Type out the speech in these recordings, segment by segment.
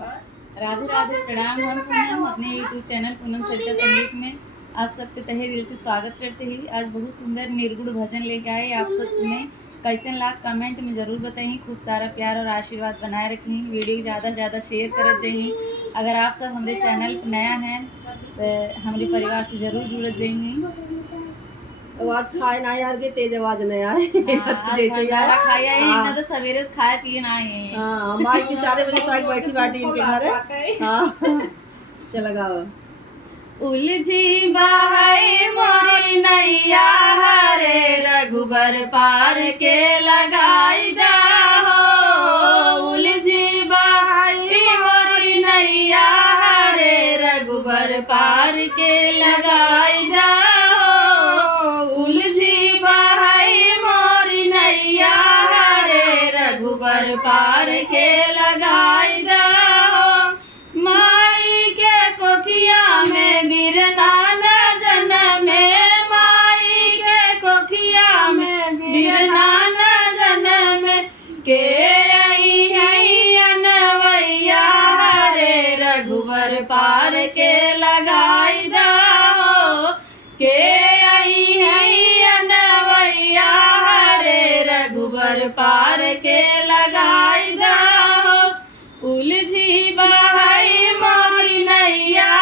राधे राधे, प्रणाम। हम पूनम अपने यूट्यूब चैनल पूनम सरिता संगीत में आप सबके तहे दिल से स्वागत करते ही आज बहुत सुंदर निर्गुण भजन लेके आए। आप सब सुने, कैसे लाख कमेंट में ज़रूर बताइए। खूब सारा प्यार और आशीर्वाद बनाए रखें। वीडियो को ज़्यादा से ज़्यादा शेयर कर जाइए। अगर आप सब हमारे चैनल पर नया हैं तो हमारे परिवार से ज़रूर जुड़ जाएंगे। आवाज खाए ना यार के तेज आवाज नहीं आए। जैसे यार खाया है इतना तो सवेरे से खाए पिए ना आए। हां माई के 4 बजे साइड बैठी बाटी इनके घर। हां चल गाओ। उलझी बहाई मोरी नैया हरे रघुबर पार के लगाई दा हो। उलझी बहाई मोरी नैया हरे रघुबर पार के लगाई दा हो। उलझी बहाई मोरी नैया हरे रघुबर पार के लगाई दा हो। माई के कोखिया में बिरना न जनमे, माई के कोखिया में बिरना न जनमे के आई है अनवैया हरे रघुबर पार के लगाई दा हो। के आई है अनवैया हरे रघुबर पार के लगाई दा हो। उलझी बहाई मोरी नैया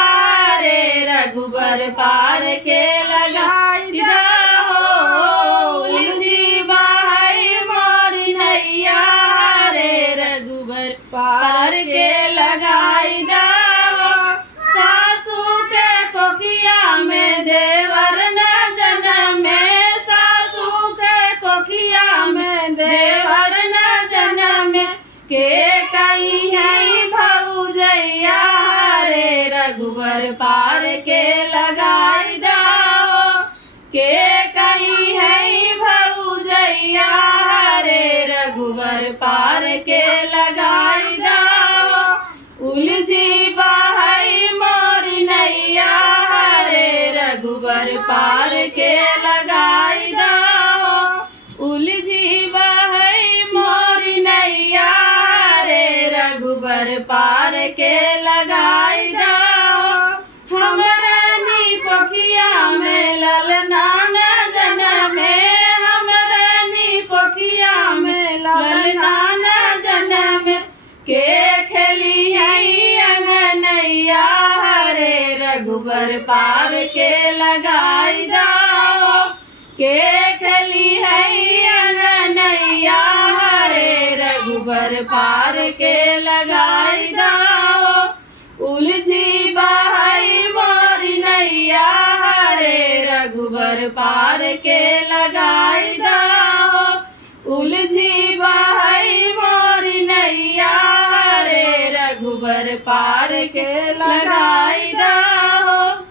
रे रघुबर पार के लगाई दा हो। उलझी बहाई मोरी नैया रे रघुबर पार के लगाई दा हो। सासू के कोखिया में देवर न जनमे, सासू के कोखिया में देवर न जनमे के कई है भौजैया रे रघुबर पार के लगाई दा हो। के कई है भौजैया रे रघुबर पार के लगाई दा हो। उलझी बहाई मोरी नैया रे रघुबर पार के लगाई दा हो। उलझी बहाई मोरी नैया रघुबर पार के लगाई दा हो। हमरनी कोखिया में ललना न जनमे, हमरनी कोखिया में ललना न जनमे के खेली है अंगनैया हरे रघुबर पार के लगाई दा हो। के खेली है अंगनैया रघुबर पार के लगाई दा हो। उलझी बहाई मोरी नैया हरे रघुबर पार के लगाई दा हो। उलझी बहाई मोरी नैया हरे रघुबर पार के लगाई दा हो।